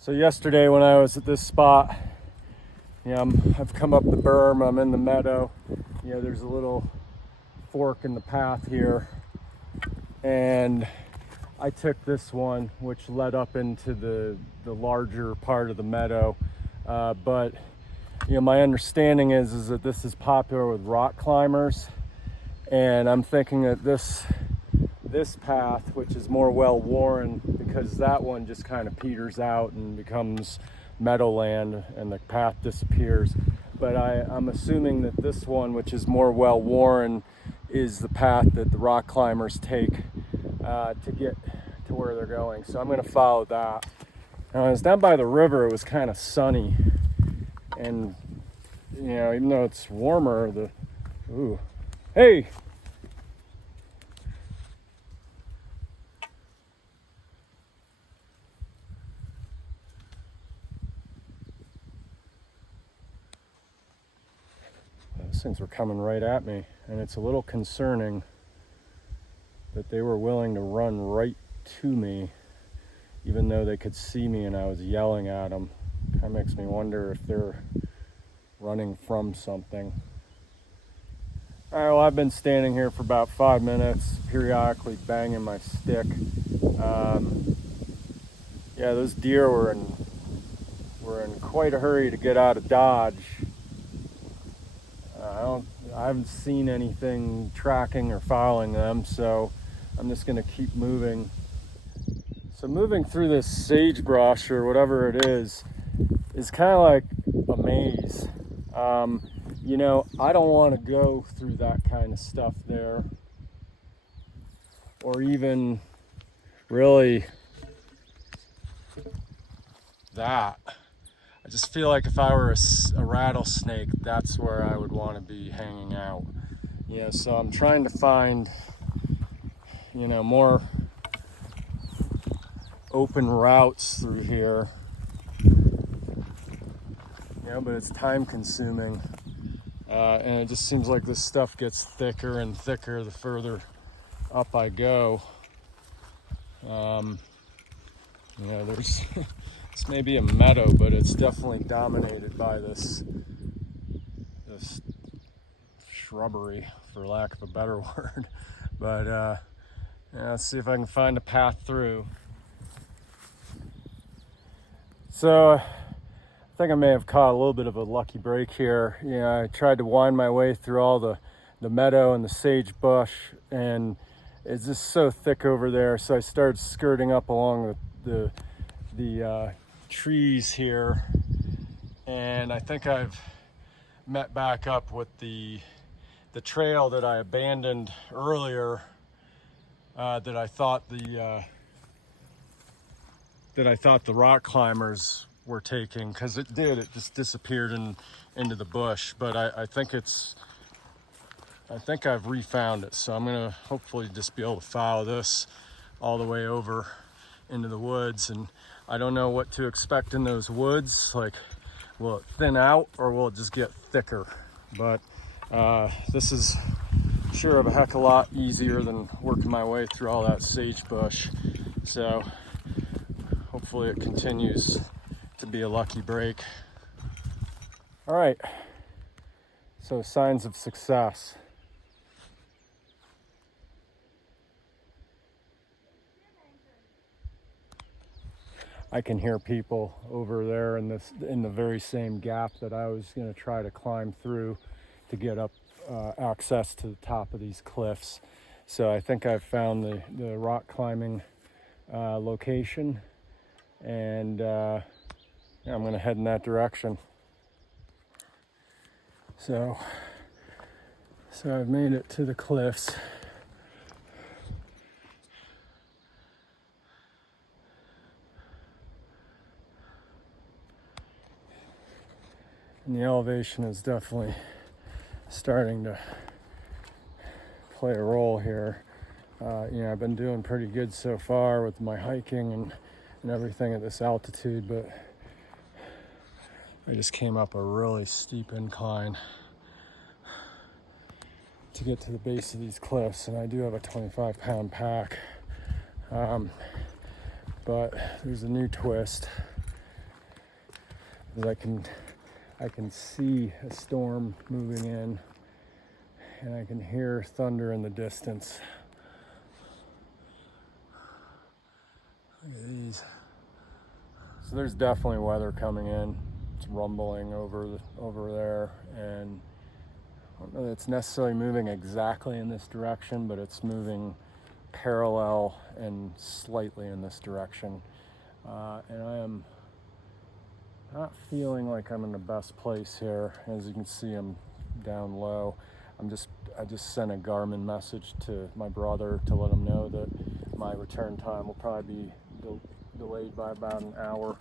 So yesterday when I was at this spot, I've come up the berm, I'm in the meadow. There's a little fork in the path here, and I took this one which led up into the larger part of the meadow. But my understanding is that this is popular with rock climbers, and I'm thinking that this path, which is more well-worn, because that one just kind of peters out and becomes meadowland and the path disappears. But I'm assuming that this one, which is more well-worn, is the path that the rock climbers take to get to where they're going. So I'm going to follow that. Now, I was down by the river. It was kind of sunny, and even though it's warmer, hey. Those things were coming right at me, and it's a little concerning that they were willing to run right to me, even though they could see me and I was yelling at them. Kind of makes me wonder if they're running from something. All right, well, I've been standing here for about 5 minutes, periodically banging my stick. Those deer were in quite a hurry to get out of Dodge. I haven't seen anything tracking or following them, so I'm just going to keep moving. So moving through this sagebrush or whatever it is kind of like a maze. I don't want to go through that kind of stuff there, or even really that. I just feel like if I were a rattlesnake, that's where I would want to be hanging out. So I'm trying to find, more open routes through here. But it's time consuming. And it just seems like this stuff gets thicker and thicker the further up I go. There's this may be a meadow, but it's definitely dominated by this shrubbery, for lack of a better word. But let's see if I can find a path through. So I think I may have caught a little bit of a lucky break here. I tried to wind my way through all the meadow and the sagebush, and it's just so thick over there. So I started skirting up along the trees here, and I think I've met back up with the trail that I abandoned earlier, that I thought the rock climbers were taking, because it just disappeared into the bush. But I think I've refound it, so I'm gonna hopefully just be able to follow this all the way over into the woods. And I don't know what to expect in those woods. Like, will it thin out or will it just get thicker? But this is sure of a heck of a lot easier than working my way through all that sagebush. So hopefully it continues to be a lucky break. All right, so signs of success. I can hear people over there in the very same gap that I was going to try to climb through to get up access to the top of these cliffs. So I think I've found the rock climbing location, and I'm going to head in that direction. So I've made it to the cliffs. And the elevation is definitely starting to play a role here. I've been doing pretty good so far with my hiking and everything at this altitude, but I just came up a really steep incline to get to the base of these cliffs, and I do have a 25-pound pack. But there's a new twist. I can see a storm moving in, and I can hear thunder in the distance. Look at these. So there's definitely weather coming in. It's rumbling over there, and I don't know that it's necessarily moving exactly in this direction, but it's moving parallel and slightly in this direction. And I am not feeling like I'm in the best place here. As you can see, I'm down low. I just sent a Garmin message to my brother to let him know that my return time will probably be delayed by about an hour,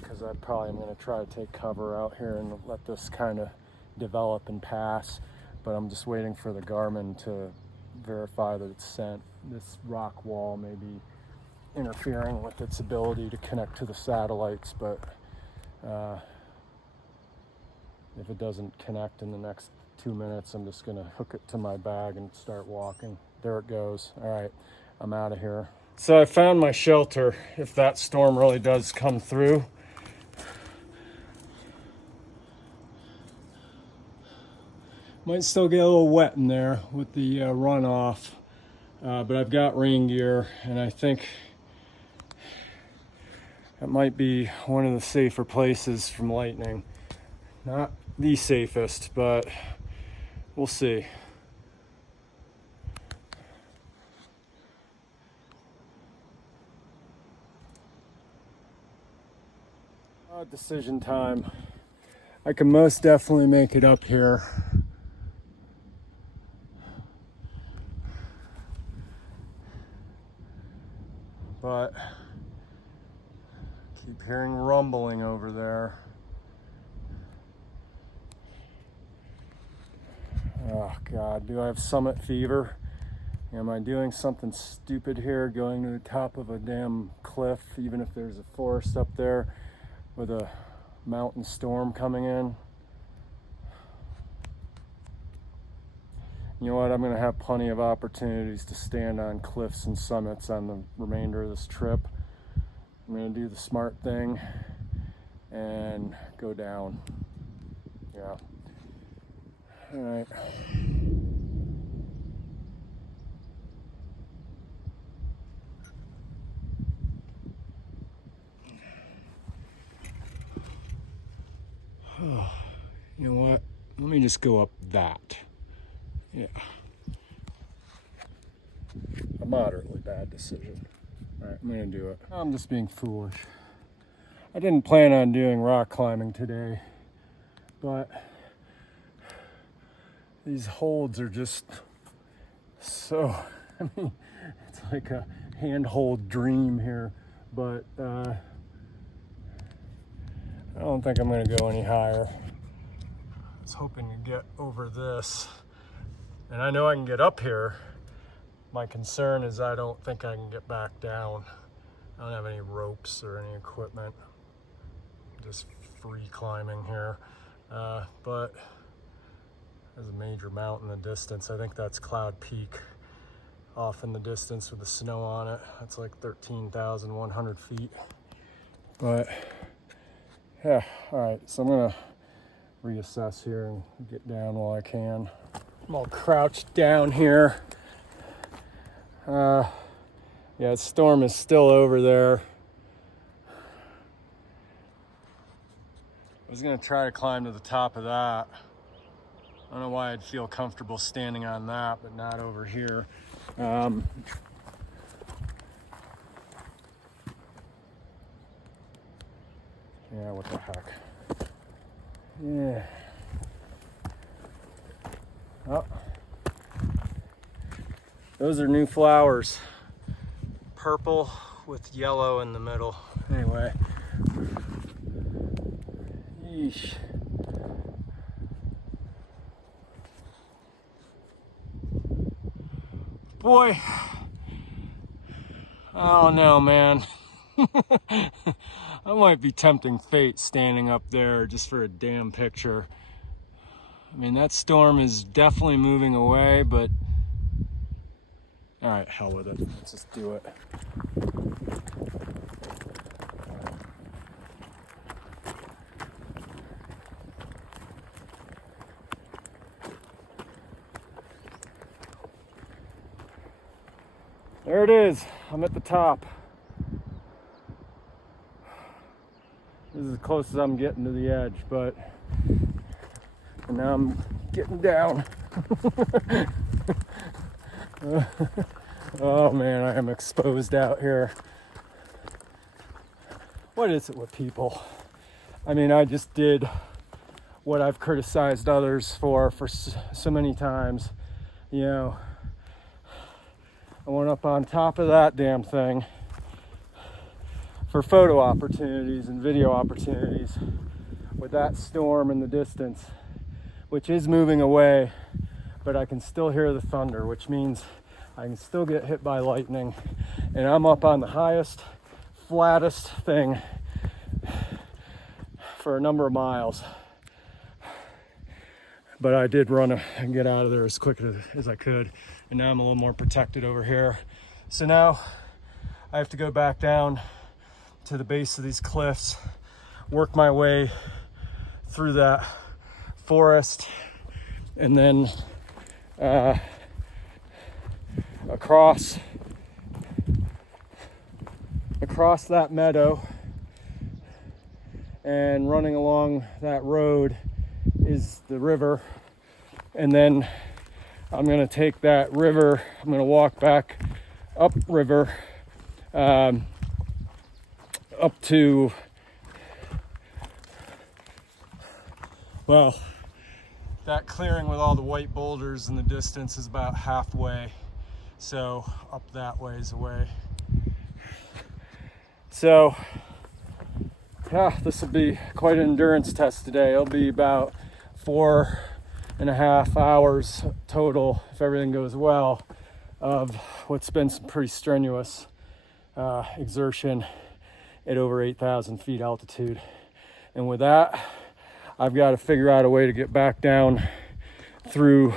because I probably am going to try to take cover out here and let this kind of develop and pass. But I'm just waiting for the Garmin to verify that it's sent. This rock wall may be interfering with its ability to connect to the satellites, but if it doesn't connect in the next 2 minutes, I'm just gonna hook it to my bag and start walking. There it goes. All right, I'm out of here. So I found my shelter if that storm really does come through. Might still get a little wet in there with the runoff, but I've got rain gear, and I think that might be one of the safer places from lightning. Not the safest, but we'll see. Decision time. I can most definitely make it up here. But keep hearing rumbling over there. Oh God, do I have summit fever? Am I doing something stupid here, going to the top of a damn cliff, even if there's a forest up there with a mountain storm coming in? You know what, I'm gonna have plenty of opportunities to stand on cliffs and summits on the remainder of this trip. I'm gonna do the smart thing and go down. Yeah. All right. You know what? Let me just go up that. Yeah. A moderately bad decision. All right, I'm gonna do it. I'm just being foolish. I didn't plan on doing rock climbing today, but these holds are just so, I mean, it's like a handhold dream here, but I don't think I'm gonna go any higher. I was hoping to get over this, and I know I can get up here. My concern is I don't think I can get back down. I don't have any ropes or any equipment. Just free climbing here. But there's a major mountain in the distance. I think that's Cloud Peak off in the distance with the snow on it. That's like 13,100 feet. But yeah, all right, so I'm gonna reassess here and get down while I can. I'm all crouched down here. Yeah, the storm is still over there. I was gonna try to climb to the top of that. I don't know why I'd feel comfortable standing on that, but not over here. Yeah, what the heck? Yeah. Oh. Those are new flowers. Purple with yellow in the middle. Anyway. Yeesh. Boy. Oh no, man. I might be tempting fate standing up there just for a damn picture. I mean, that storm is definitely moving away, but all right, hell with it. Let's just do it. There it is. I'm at the top. This is as close as I'm getting to the edge, but and now I'm getting down. Oh man, I am exposed out here. What is it with people? I mean, I just did what I've criticized others for so many times. You know, I went up on top of that damn thing for photo opportunities and video opportunities with that storm in the distance, which is moving away, but I can still hear the thunder, which means I can still get hit by lightning. And I'm up on the highest, flattest thing for a number of miles. But I did run and get out of there as quick as I could. And now I'm a little more protected over here. So now I have to go back down to the base of these cliffs, work my way through that forest, and then across that meadow, and running along that road is the river. And then I'm going to take that river, I'm going to walk back up river up to, well, that clearing with all the white boulders in the distance is about halfway, so up that ways away. So yeah, this will be quite an endurance test today. It'll be about 4.5 hours total, if everything goes well, of what's been some pretty strenuous exertion at over 8,000 feet altitude. And with that, I've got to figure out a way to get back down through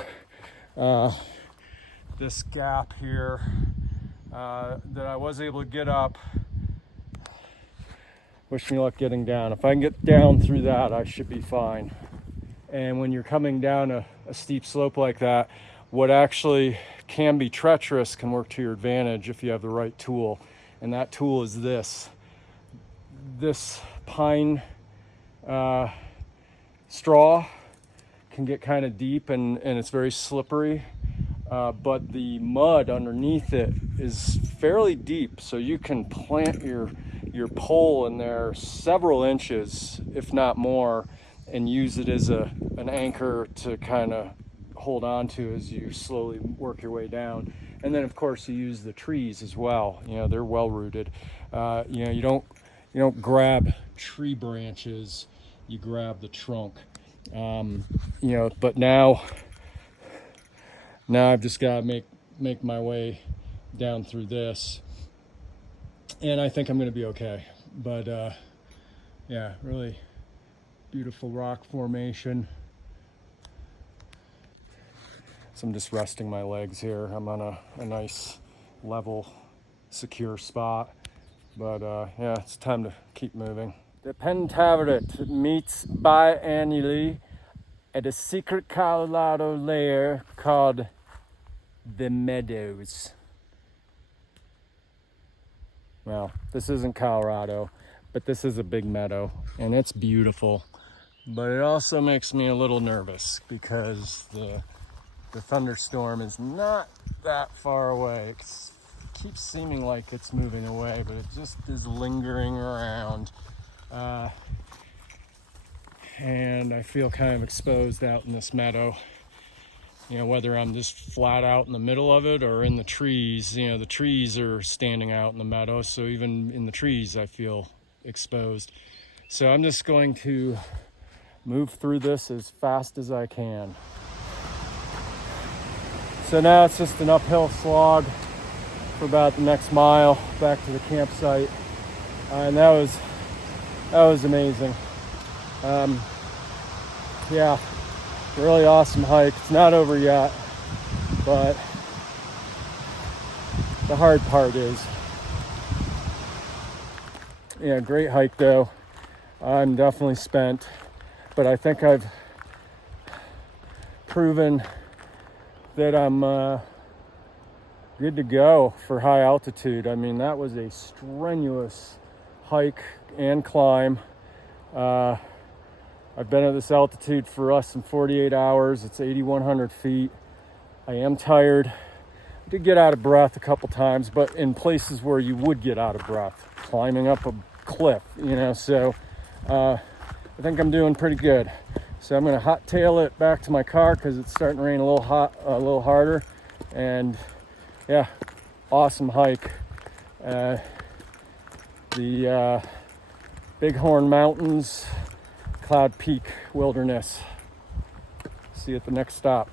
this gap here that I was able to get up. Wish me luck getting down. If I can get down through that, I should be fine. And when you're coming down a steep slope like that, what actually can be treacherous can work to your advantage if you have the right tool. And that tool is this pine straw can get kind of deep and it's very slippery, but the mud underneath it is fairly deep, so you can plant your pole in there several inches, if not more, and use it as an anchor to kind of hold on to as you slowly work your way down. And then of course you use the trees as well. You know, they're well rooted. You know, you don't grab tree branches, you grab the trunk. You know, but now I've just got to make my way down through this, and I think I'm going to be okay. But yeah, really beautiful rock formation. So I'm just resting my legs here. I'm on a nice level, secure spot. But yeah, it's time to keep moving. The Pentaveret meets biannually at a secret Colorado lair called the Meadows. Well, this isn't Colorado, but this is a big meadow, and it's beautiful. But it also makes me a little nervous because the thunderstorm is not that far away. It keeps seeming like it's moving away, but it just is lingering around. And I feel kind of exposed out in this meadow. You know, whether I'm just flat out in the middle of it or in the trees. You know, the trees are standing out in the meadow, so even in the trees I feel exposed. So I'm just going to move through this as fast as I can. So now it's just an uphill slog for about the next mile back to the campsite, and that was amazing. Yeah, really awesome hike. It's not over yet, but the hard part is. Yeah, great hike though. I'm definitely spent, but I think I've proven that I'm good to go for high altitude. I mean, that was a strenuous hike and climb. I've been at this altitude for less than 48 hours. It's 8,100 feet. I am tired. I did get out of breath a couple times, but in places where you would get out of breath, climbing up a cliff, so I think I'm doing pretty good. So I'm going to hot tail it back to my car because it's starting to rain a little harder. And yeah, awesome hike. The Bighorn Mountains, Cloud Peak Wilderness. See you at the next stop.